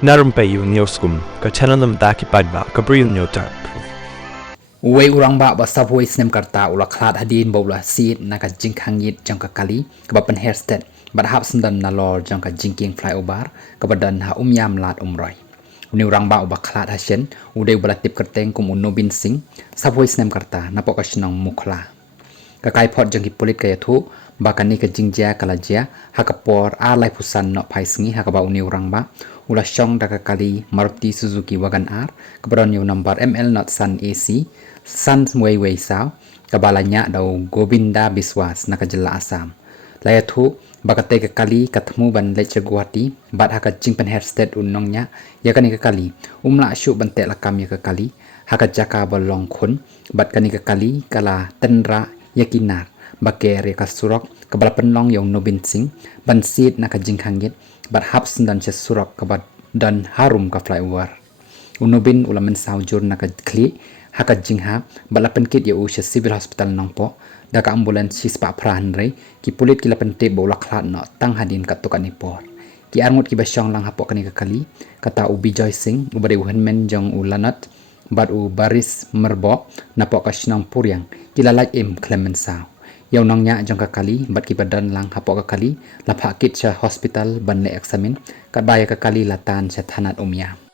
Na Rympei U Hynñiewtrep, kyrteng paidbah, Bri U Hynñiewtrep. Uwe rangbah ba saboi snem karta ula klat hadin bola seat naka jingjia jong kali kebapan hairstyle badhap sendan nalor jong jingking flyover kebadan ha umyam lat Umroi. Uni rangbah ba klat hasyen ude bala tip kyrteng kum unobin sing saboi snem karta napok kasinong mukla. Kakai pot jong polit kaya thu bakani ke jingjia kalajia hakapor alai pusan no paisingi hakaba uni rangbah ula syong daka kali Maruti Suzuki Wagon R kebadan yu number ML not Sun AC San Wei sao kabalanya dau Govinda Biswas nakajela Asam layathu bakate kali katmu ban leche Guwahati bat haka jingpen hairstyle unongnya yakani kali umla syu bante lakam ya kali haka jaka bolong khun bat kani kali kala tenra yakinar bakere kasurok kabala penlong yang nobin sing ban sit naka jinghangit bat haps dan sesurok kabat dan harum ka flyover unobin ulamen saujur naka kli haka jingha bala penkit ya usya civil hospital nongpo daka ambulans sispa prahan rei ki pulit ki lapen te bola khlat no tang hadin katukan ipor ki arngut ki basyong lang hapok kani kali kata ubi joy sing ubari uhenmen jong ulanat bad u baris merbo napok kasinong puryang kilalaj im clemensa yaw nongnya jong kali bat ki badan lang hapok kali lapha kit sa hospital ban le examin kadaya kali latan sa thanat umya